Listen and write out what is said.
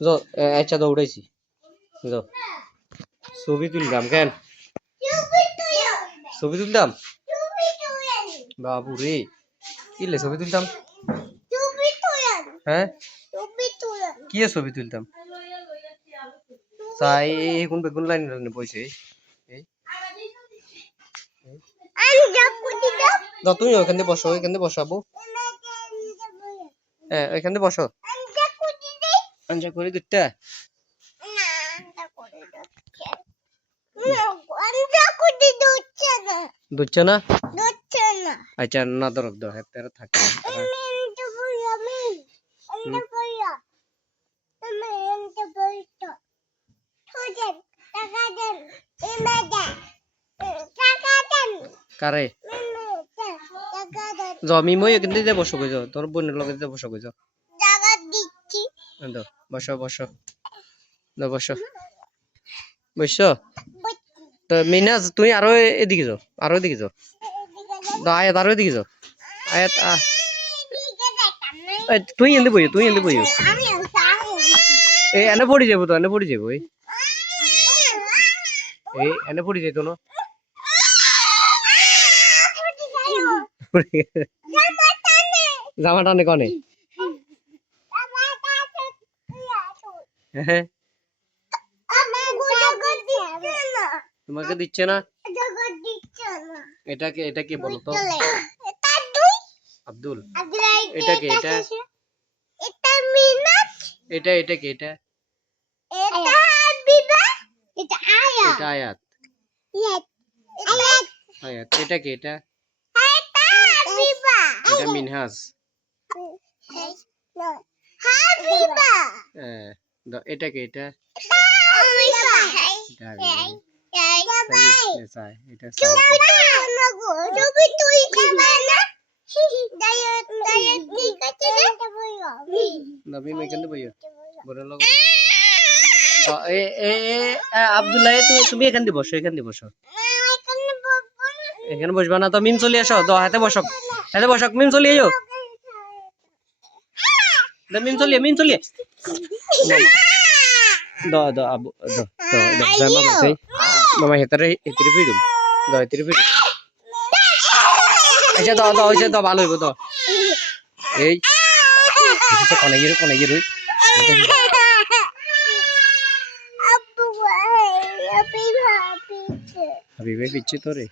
যাও আচ্ছা দৌড়াইছি যাও ছবি তুললাম কেন ছবি তুলতাম বাবু রে কিলে ছবি তুলতাম হ্যাঁ কি ছবি তুলতাম চাই কোন বেগুন লাইন বইছে তুমি ওখানে বসো ওইখানে বসাবো হ্যাঁ ওইখানে বসো আঞ্জা করে দুটা দুচ্ছে না আচ্ছা না দরক দাও হেতের থাকে কারে জমি মই কিন্তু যে বসো কইছো তোর বোনের লগে যে বসো কইছো জায়গা দিচ্ছি দাও বসো বসো দাও বসো বসো তো মিনাজ তুই আরো এদিকে যাও আরো এদিকে যাও দাও আয়াত আরো এদিকে যাও আয়াত তুই এনে বইও এই এনে পড়ি যাবো তো এনে পড়ি যাবো এই এনে পড়ি যাইতো না জামা টানে কনে তোমাকে দিচ্ছে না এটা কে বলো তো আব্দুল এটা কে এটা এটা কে এটা এটা আয়াত আয়াত এটা কে এটা এটা মিনহাজ এটা কে এটা আব্দুল্লাহ তুমি এখান দিয়ে বসো এখানে বসবা না তো মিম চলে আসো হাতে বসক মিম চলে আইও মিম চলিয়ে মামা হেতারে হেতিরে ফিরুম হেতিরে ফিরুম আচ্ছা দাও হইছে দাও ভালো হইব দাও এই কোনে গিয়ে রই হাবিব ভাই পিচ্ছে তোরে